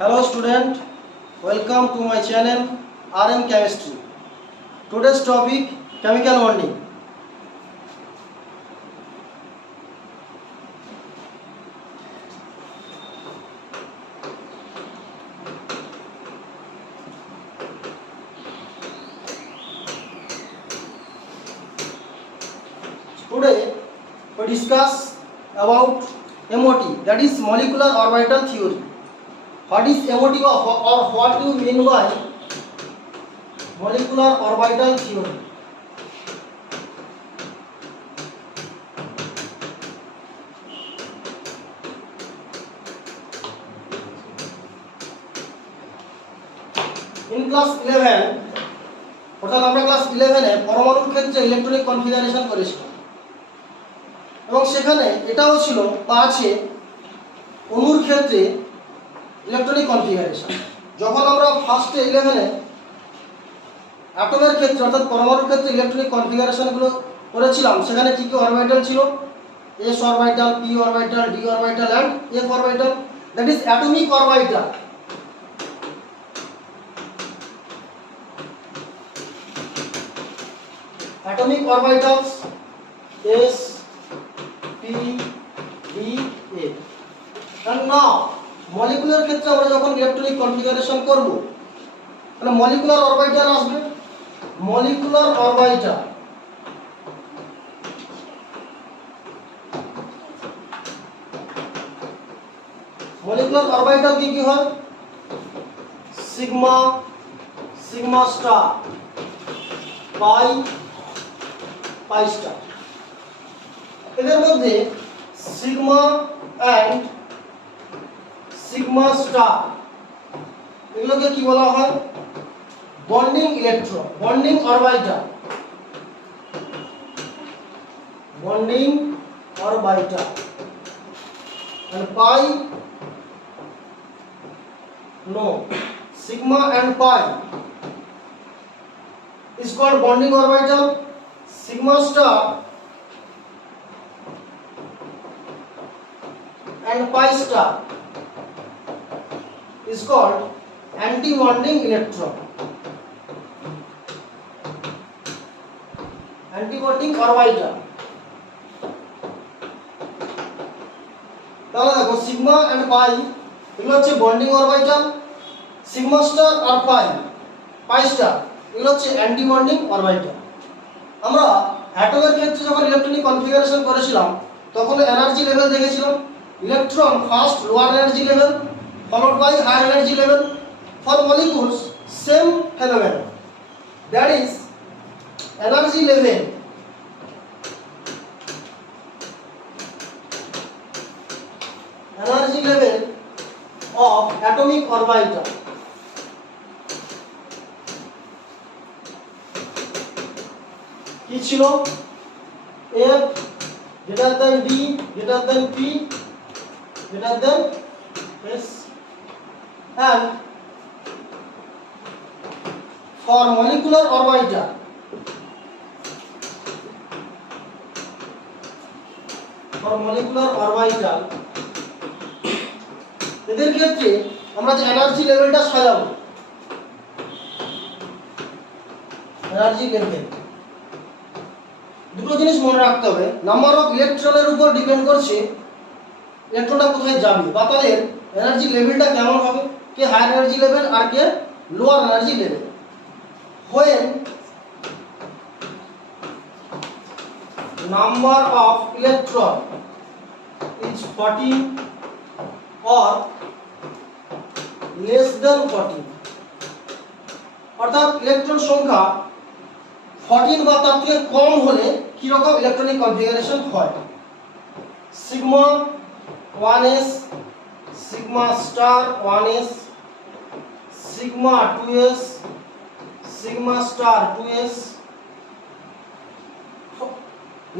Hello student, welcome to my channel RM Chemistry. Today's topic chemical bonding. Today we discuss about MOT, that is molecular orbital theory. What is MOT or what do you mean by molecular orbital theory? In class 11 অর্থাৎ আমরা ক্লাস 11 এ পরমাণুর ক্ষেত্রে electronic configuration করেছিলাম এবং সেখানে এটাও ছিল 5 এ অণুর ক্ষেত্রে ইলেকট্রনিক কনফিগারেশন। যখন আমরা ফার্স্ট 11 এ অ্যাটমের ক্ষেত্রে অর্থাৎ পরমাণুর ক্ষেত্রে ইলেকট্রনিক কনফিগারেশনগুলো করেছিলাম সেখানে কি কি অরবিটাল ছিল, s orbital, p orbital, d orbital and f orbital, that is atomic orbital. Atomic orbitals S, P, D, A. And now molecular ক্ষেত্রে আমরা যখন ইলেকট্রনিক কনফিগারেশন করব তাহলে molecular orbital আসবে। molecular orbital molecular orbital কি হয়? sigma, sigma star, pi, pi star। এদের মধ্যে সিগমা এন্ড সিগমা স্টার এগুলোকে কি বলা হয়? Bonding electron, bonding orbital, bonding orbital. and pi no sigma and pi is called bonding orbital. Sigma star and pi star is called anti-bonding electron, anti-bonding orbital। তাহলে দেখো sigma and পাই এগুলো হচ্ছে bonding orbital, sigma star আর পাই, পাই স্টার এগুলো হচ্ছে anti bonding orbital. আমরা অ্যাটমের ক্ষেত্রে যখন ইলেকট্রনিক কনফিগারেশন করেছিলাম তখন এনার্জি লেভেল দেখেছিলাম। Electron first lower energy level followed by higher energy level. For molecules same phenomenon, that is energy level of atomic orbital কি ছিল? F greater than D greater than P greater than S, and for molecular orbital এদের ক্ষেত্রে আমরা যে এনার্জি লেভেলটা সাজাবো, energy level দুটো জিনিস মনে রাখতে হবে। নাম্বার অফ ইলেকট্রনের উপর ডিপেন্ড করছে ইলেকট্রনটা কোথায় যাবে বা তাদের এনার্জি লেভেলটা কেমন হবে, কে হায়ার এনার্জি লেভেল আর কে lower energy level. when number of electron is 14 or less than 14, অর্থাৎ ইলেকট্রন সংখ্যা 14 বা তার থেকে কম হলে কি রকম ইলেকট্রনিক কনফিগারেশন হয়? Sigma 1s, sigma star 1s, sigma 2s, sigma star 2s,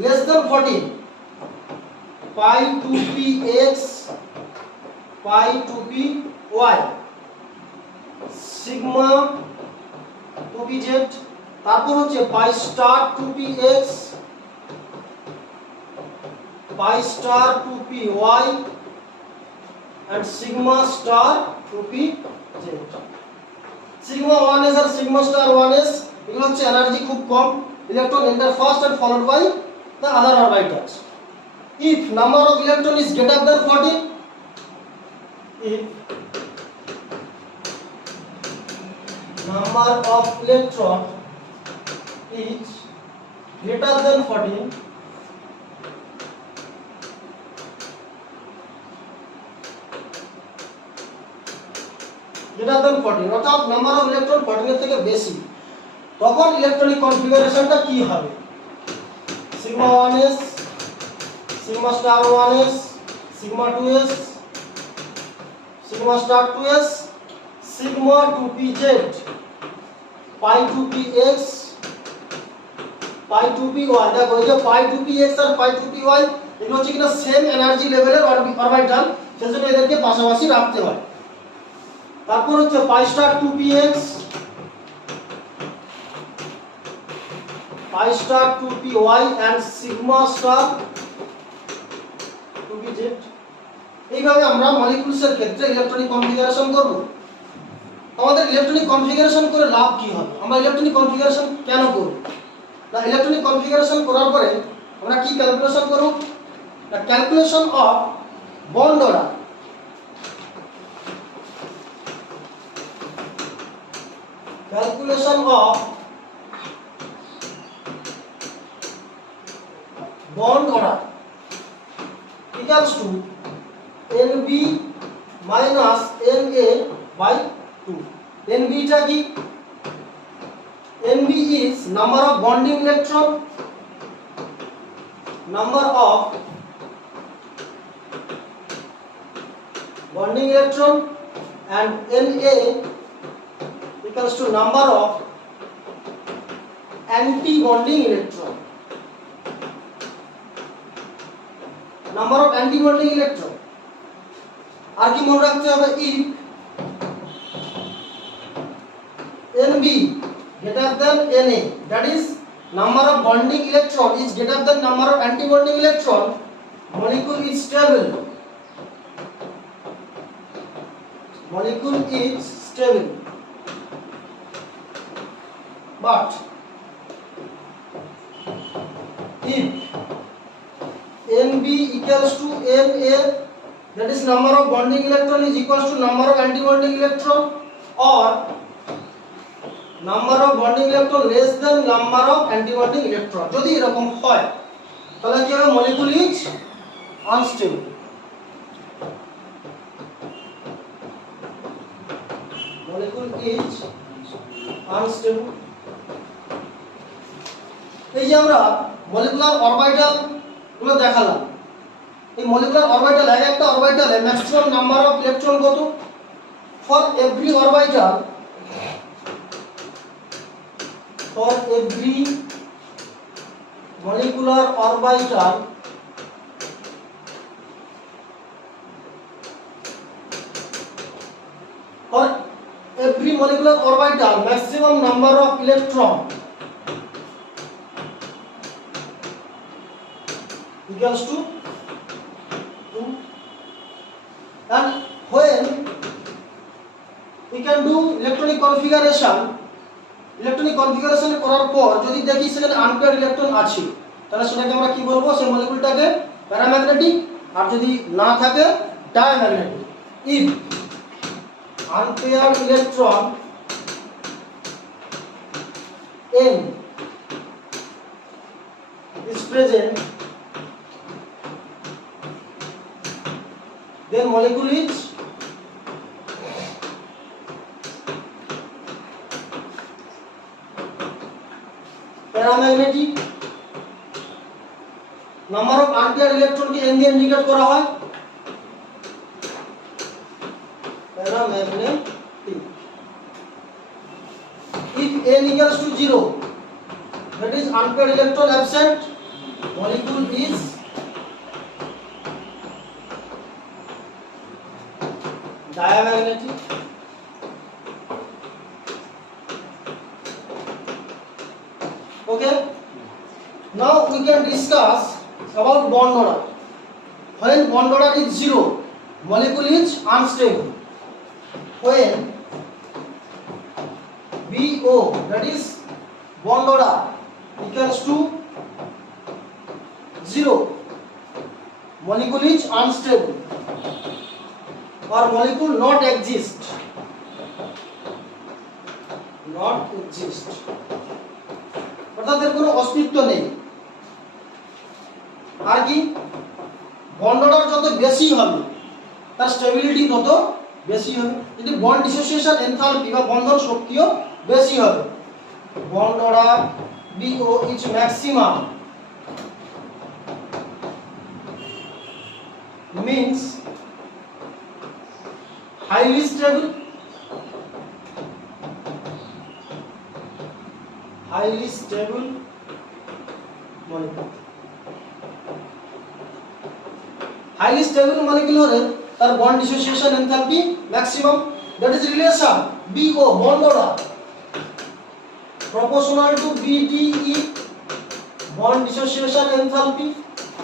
less than 14 pi 2px, pi 2py, sigma 2pz, তারপর হচ্ছে pi star 2px, pi star 2py and sigma star 2p z. sigma 1s R sigma star 1s এগুলো হচ্ছে এনার্জি খুব কম, electron enter first and followed by the other orbitals. If number of electron is greater than 14, if number of electron is greater than 14, greater than 14 অর্থাৎ number of electron 14 এর থেকে বেশি, তখন ইলেকট্রনিক কনফিগারেশনটা কি হবে? Sigma 1s, sigma star 1s, sigma 2s, sigma star 2s, sigma 2pz, পাই 2px, পাই 2py। দেখো এই যে পাই 2px আর পাই 2py এগুলো হচ্ছে কিনা সেম এনার্জি লেভেলের অরবিটাল, সেজন্য এদেরকে পাশাপাশি রাখতে হয়। তারপর হচ্ছে pi star 2px, pi star 2py and sigma star 2pz। এইভাবে আমরা মলিকিউলসের ক্ষেত্রে ইলেকট্রনিক কনফিগারেশন করব। আমাদের ইলেকট্রনিক কনফিগারেশন করে লাভ কি হবে? আমরা ইলেকট্রনিক কনফিগারেশন কেন করব? না, ইলেকট্রনিক কনফিগারেশন করার পরে আমরা কি ক্যালকুলেশন করব? না, calculation of bond order. Calculation of bond order equals to NB minus NA by 2. NB টা কি? NB is number of bonding electron, number of bonding electron, and NA equals to number of anti-bonding electron. Number of anti-bonding electron. আর কি মনে রাখতে হবে? if NB greater than NA, that is number of bonding electron is greater than number of anti-bonding electron, molecule is stable. Molecule is stable. But if NB equals to NA, that is number of bonding electron is equals to number of anti-bonding electron, or number of bonding electron less than number of anti-bonding electron, যদি এরকম হয় তাহলে কি হবে? Molecule is unstable. Molecule is unstable. এই যে আমরা molecular orbital গুলো দেখালাম, এই মলিকুলার অরবিটাল এক একটা অরবিটালে ম্যাক্সিমাম নাম্বার অফ ইলেকট্রন কত? For every orbital, for every molecular orbital for every molecular orbital maximum number of electron equals to 2. And when we can do electronic configuration করার পর যদি দেখি সেখানে আনপেয়ার্ড ইলেকট্রন আছে, তাহলে সেটাকে আমরা কি বলবো? সেই মলিকিউলটাকে প্যারাম্যাগনেটিক, আর যদি না থাকে diamagnetic. if unpaired electron N is present, then molecule is paramagnetic. Number of unpaired ইলেকট্রনকে n দিয়ে ইন্ডিকেট করা হয় paramagnetic. if n equals to 0, that is unpaired electron absent, molecule is diamagnetic. Okay, now we can discuss about bond order. When bond order is 0, molecule is unstable when BO, that is bond order, equals to 0. Molecule is unstable or molecule not exist. অর্থাৎ এর কোনো অস্তিত্ব নেই। আর কি, bond order যত বেশি হবে তার স্টেবিলিটি তত বেশি হবে। যদি বন্ড ডিসোসিয়েশন এনথালপি বা বন্ধন শক্তিও বেশি হবে। Bond order BO is maximum means highly stable, molecule. Highly stable molecule হলে তার bond dissociation enthalpy maximum, that is relation BO bond order proportional to BDE bond dissociation enthalpy.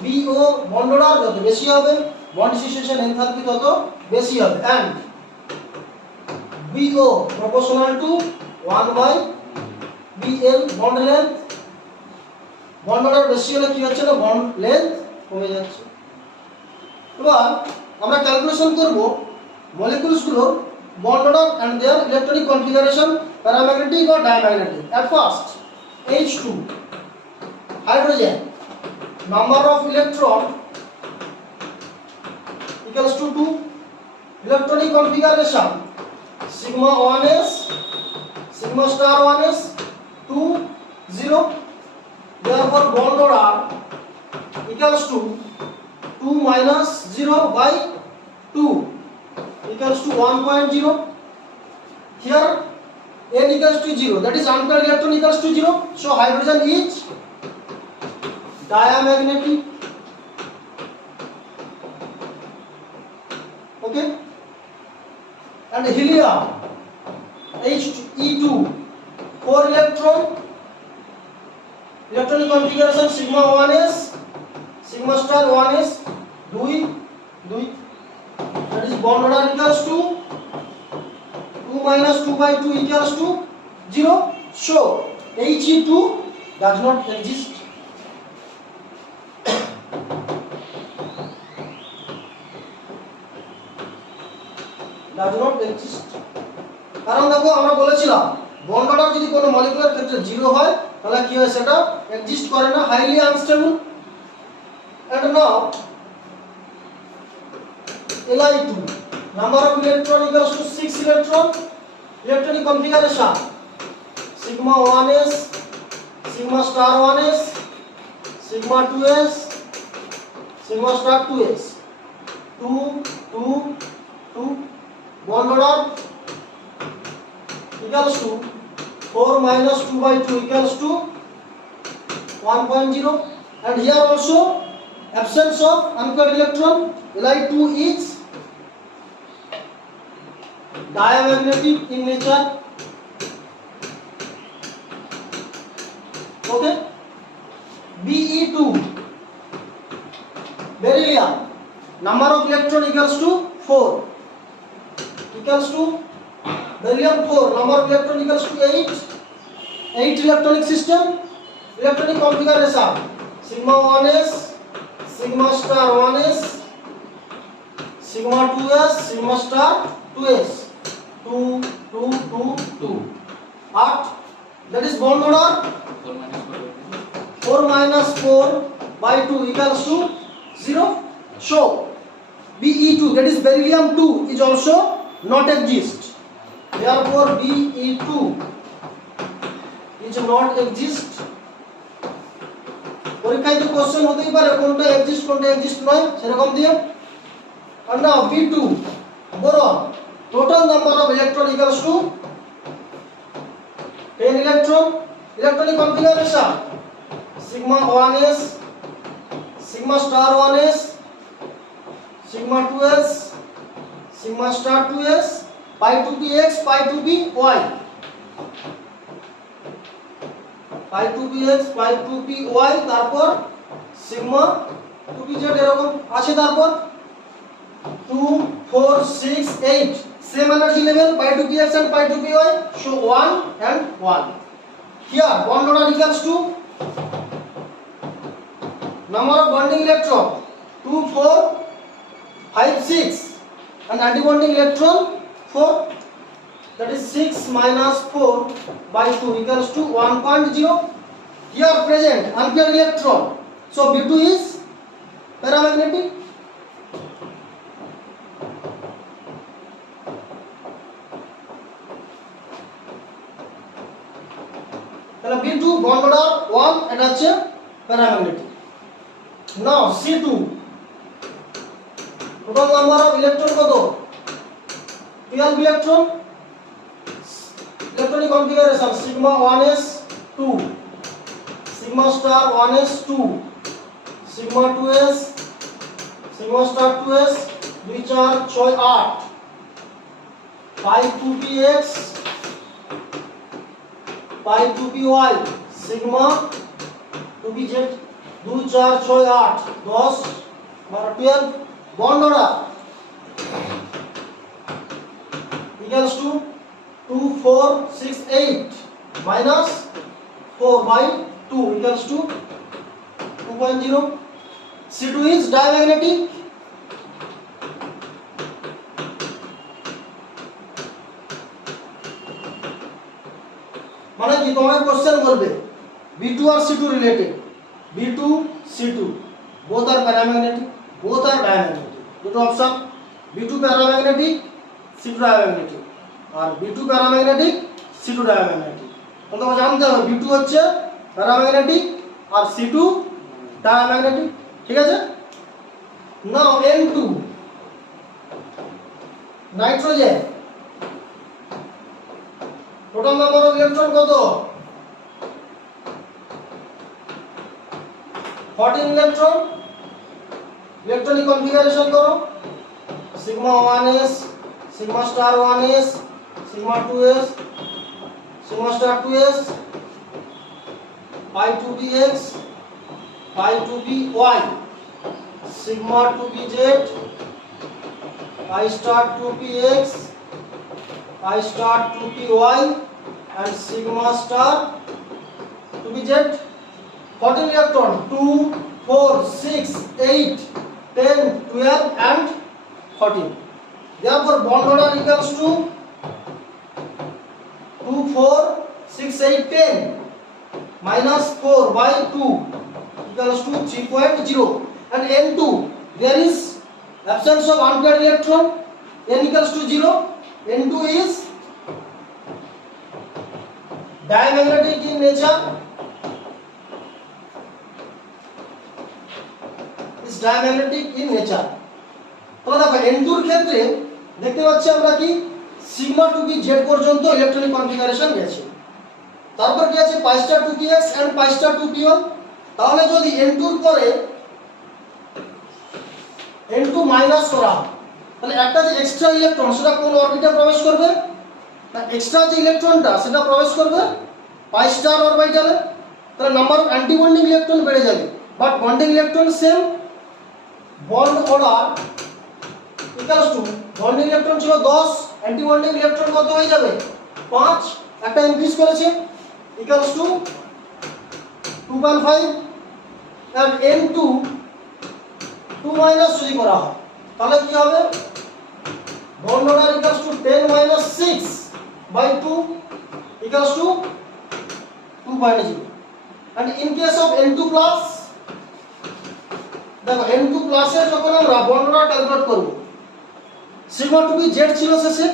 BO bond order যত বেশি হবে bond dissociation enthalpy তত বেশি হবে, and BO proportional to 1 by BL bond length. bond order বেশি হলে কি হচ্ছে না, bond length কমে যাচ্ছে। এবার আমরা ক্যালকুলেশন করব মলিকিউলস গুলো bond order and their electronic configuration, paramagnetic or diamagnetic. At first, H2 hydrogen, number of electron equals to 2. Electronic configuration sigma 1s, sigma star 1s, 2 0. Therefore bond order equals to 2 minus 0 by 2 equals to 1.0. Here n equals to 0, that is unpaired electron equals to 0. So hydrogen is diamagnetic. Okay, and helium He2 4 electron, electronic configuration sigma 1s, sigma star 1s, 2 2. That is bond order equals to 2 minus 2 by 2 equals to 0. So He2 does not exist. কারণ দেখো আমরা বলেছিলাম bond order যদি কোনো মলিকুলার ক্ষেত্রে 0 হয় তাহলে কি হয়, সেটা এক্সিস্ট করে না, highly unstable. and now Li2, number of electron equals to 6 electron, electronic configuration sigma 1s, sigma star 1s, sigma 2s, sigma star 2s, 2 2 2. bond order equals to 4 minus 2 by 2 equals to 1.0. and here also absence of unpaired electron. Li2 is diamagnetic in nature. Okay, Be2 beryllium, number of electron equals to 4, equals to beryllium 4, number of electron equals to 8. 8 electronic system, electronic configuration sigma 1s, sigma star 1s, sigma 2s, sigma star 2s, 2 2 2 2. But that is bond order 4 minus 4 by 2 equals to 0. So Be2, that is beryllium 2, is also not exist. Therefore Be2 is not exist. পরীক্ষায় তো কোশ্চেন হতেই পারে কোনটা এক্সিস্ট কোনটা এক্সিস্ট নয় সেরকম দিয়ে। আর নাও B2 boron, total number of electron equals to 10 electron, electronic configuration sigma 1s, sigma star 1s, sigma 2s, sigma star 2s, pi 2p x, pi 2p y, pi 2p x, pi 2p y, তারপর sigma 2p z এরকম আছে। তারপর 2 4 6 8 same energy level pi to px and pi to py, so 1 and 1. Here bond order equals to number of bonding electron 2 4 5 6 and antibonding electron 4, that is 6 minus 4 by 2 equals to 1.0. Here present unpaired electron, so B2 is paramagnetic. তাহলে B2 bond order 1 এটা হচ্ছে paramagnetic. Now C2 total number of electron কত? 12 electron. Electronic configuration sigma 1s 2, sigma star 1s 2, sigma 2s, sigma star 2s 2 4 6 8 5 2px 5 2py sigma 2pz 2 4 6 8 10 12 bond order equals to 2 4 6 8 minus 4 by 2 equals to 2.0. C2 is diamagnetic. মানে কি তোমাকে question করবে B2 আর C2 রিলেটেড, B2 C2 both are paramagnetic, both are diamagnetic. দুটো option, B2 paramagnetic, C2 diamagnetic, আর B2 paramagnetic C2 diamagnetic. তাহলে তোমরা জানতে হবে B2 হচ্ছে প্যারাম্যাগনেটিক আর C2 ডায়াম্যাগনেটিক, ঠিক আছে? নাও N2 nitrogen total number of electron কত? 14 ইলেকট্রন। ইলেকট্রনিক কনফিগারেশন করো sigma 1s, sigma star 1s, sigma 2s, sigma star 2s, pi 2px, pi 2py, sigma 2pz, pi star 2px, pi star 2py and sigma star 2pz. 14 electron 2 4 6 8 10 12 and 14. Therefore bond order equals to 2 4 6 8 10 minus 4 by 2 equals to 3.0. And N2 there is absence of unpaired electron, N equals to 0. N2 is diamagnetic in nature, is diamagnetic in nature. তোমরা দেখো N2 এর ক্ষেত্রে দেখতে পাচ্ছি আমরা কি sigma 2p z পর্যন্ত electronic configuration গেছে, তারপর কি আছে pi star 2px and pi star 2py। তাহলে যদি N2 এর পরে N2 মাইনাস করা তাহলে একটা যে এক্সট্রা ইলেকট্রন সেটা কোন অরবিটে প্রবেশ করবে? না এক্সট্রা যে ইলেকট্রনটা সেটা প্রবেশ করবে pi star অরবিটালে। তাহলে number of anti bonding electron বেড়ে যাবে, but bonding electron same. Bond order equals to bonding electron ছিল 10, অ্যান্টি বন্ডিং ইলেকট্রন কত হয়ে যাবে? 5, একটা ইনক্রিজ করেছে ইকুয়ালস টু 2.5 and N2 2 মাইনাস যদি করা হয় তাহলে কি হবে? বন্ড অর্ডার ইকুয়ালস টু 10 minus 6 by 2 equals to 2.0. and in case of N2 plus দেখো N2 প্লাস এর যখন আমরা বন্ড অর্ডার ক্যালকুলেট করব সিগমা 2p z ছিল শেষে,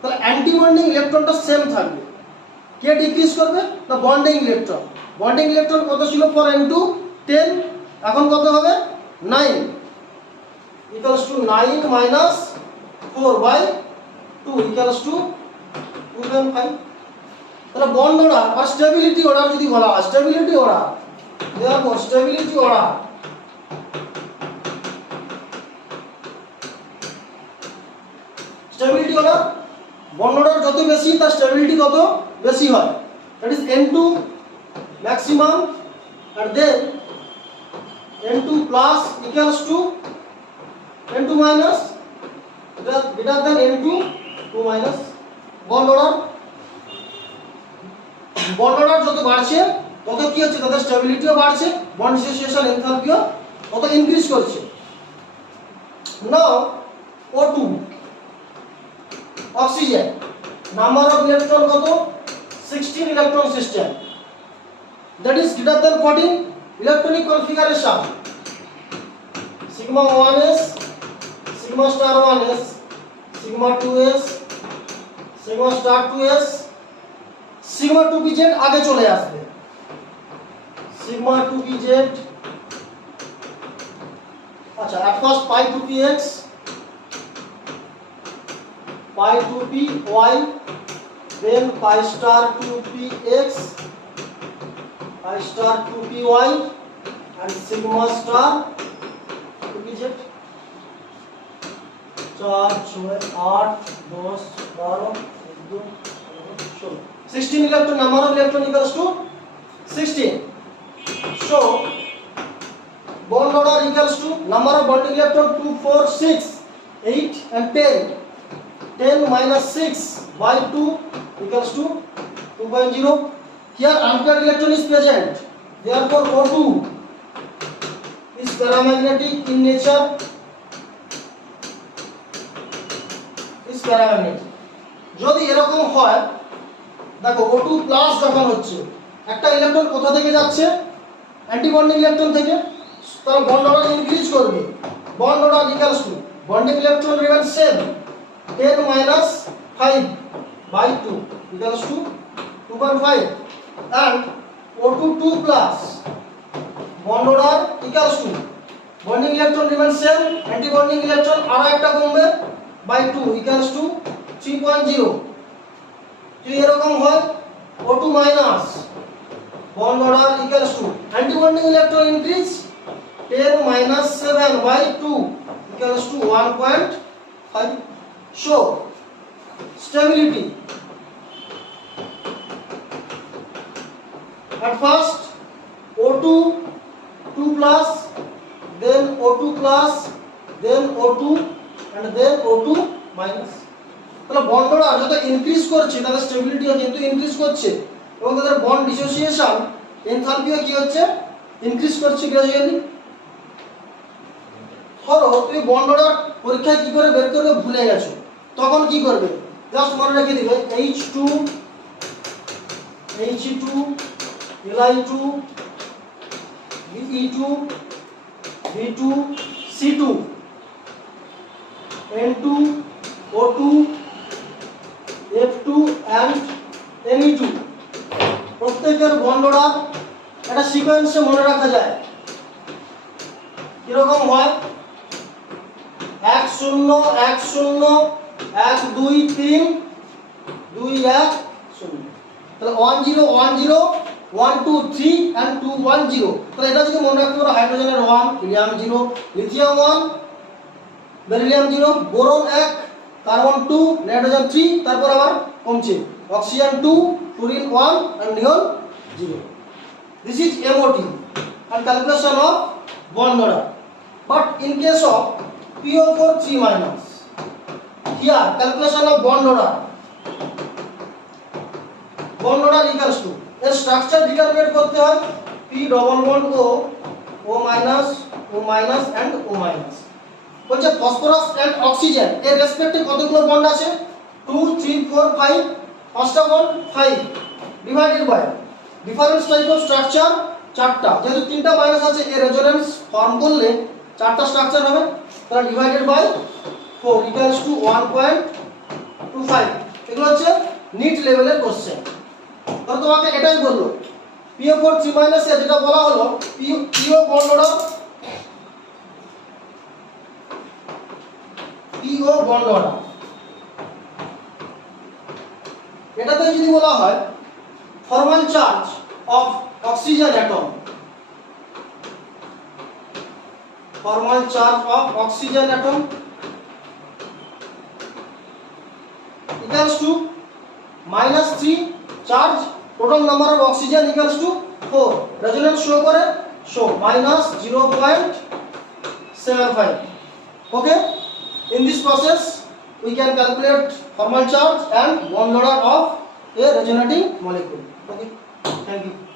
তাহলে অ্যান্টি বন্ডিং ইলেকট্রনটা সেম থাকবে। কে ডিক্রিজ করবে? না বন্ডিং ইলেকট্রন। বন্ডিং ইলেকট্রন কত ছিল ফর N2? 10, এখন কত হবে? 9 equals to 9 minus 4 by 2 equals to 2.5. তাহলে বন্ড অর্ডার বা স্টেবিলিটি অর্ডার যদি বলা হয়, স্টেবিলিটি অর্ডার, দেখো stability order stability order bond order যত বেশি তার স্টেবিলিটি তত বেশি হয়। That is N2 maximum and then N2 plus equals to N2 minus greater than n2 2 minus bond order যত বাড়ছে তত কি হচ্ছে, তাদের স্টেবিলিটিও বাড়ছে, বন্ড ডিসোসিয়েশন এনথালপিও তত ইনক্রিজ করছে। নাও O2 oxygen, number of electron কত, 16 electron system, that is greater than 14 electronic configuration, sigma 1s, sigma star 1s, sigma 2s, sigma star 2s, sigma 2pz আগে চলে আসবে, sigma 2pz, আচ্ছা at first pi 2px, pi 2py, then pi star 2px, pi star 2py and sigma star 2pz। 4 6 8 10 12 12 16 16 electron, number of electron equals to 16, so bond order equals to number of bonding electron 2 4 6 8 and 10, 10 minus 6 by 2 equals to 2.0, here unpaired electron is present, therefore O2 is paramagnetic in nature, is paramagnetic। যদি এরকম হয় দেখো O2 plus যখন হচ্ছে একটা ইলেকট্রন কোথা থেকে যাচ্ছে, অ্যান্টিবন্ডিং ইলেকট্রন থেকে, তার বন্ড অর্ডার ইনক্রিজ করবে, bond order equals to bonding electron remain same, 10 minus 5 by 2 equals to 2.5 and O2 2 plus bond order equals to bonding electron remain same, anti-bonding electron আরো একটা কমবে by 2 equals to 3.0। যদি এরকম হয় O2 minus bond order equals to anti-bonding electron increase, 10 minus 7 by 2 equals to 1.5, show stability। At first O2 2 plus, then O2 plus, then O2 and then O2 minus, তাহলে bond order যত ইনক্রিজ করছে তাদের স্টেবিলিটিও কিন্তু ইনক্রিজ করছে এবং তাদের বন্ড ডিসোসিয়েশন এনথালপিও কি হচ্ছে, ইনক্রিজ করছে গ্র্যাজুয়ালি। ধরো তুমি বন্ড অর্ডার পরীক্ষায় কি করে বের করবে ভুলে গেছো, তখন কি করবে, জাস্ট মনে রেখে দিবে H2 He2 Li2 Be2 B2 C2 N2 O2 F2 and Ne2, প্রত্যেকের বন্ড অর্ডার একটা সিকোয়েন্সে মনে রাখা যায়, কিরকম হয় 1 0 1 0 1 2 3 2 1 0, তাহলে 1 0 1 0 1 2 3 and 2 1 0, তাহলে এটা যদি মনে রাখতে পারো হাইড্রোজেনের 1, হিলিয়াম 0, লিথিয়াম 1, বেরিলিয়াম 0, বোরন 1, কার্বন 2, নাইট্রোজেন 3, তারপর আবার কমছে অক্সিজেন 2, ফ্লুরিন 1 and নিয়ন 0। This is MOT and calculation of bond order, but in case of PO4 3 minus, here calculation of bond order equals to এর স্ট্রাকচার ডিটারমিনেট করতে হয় P double bond O minus and O minus, বলছে phosphorus and oxygen এর রেসপেক্টে কতগুলো বন্ড আছে, 2 3 4 5, পাঁচটা bond 5 divided by difference type of structure চারটা, যেহেতু তিনটা মাইনাস আছে এর রেজোনেন্স ফর্ম করলে চারটা স্ট্রাকচার হবে, তাহলে ডিভাইডেড বাই 4 ইকুয়ালস টু 1.25। এগুলো হচ্ছে নিট লেভেলের কোশ্চেন। তো তোমাকে এটাই বললো PO4 3 মাইনাস এ যেটা বলা হলো PO bond order, PO bond order, এটাতে যদি বলা হয় formal charge of oxygen atom, formal charge of oxygen atom equals to -3 charge, total number of oxygen equals to 4, resonance show করে show -0.75। okay, in this process we can calculate formal charge and bond order of a resonating molecule. Okay, thank you.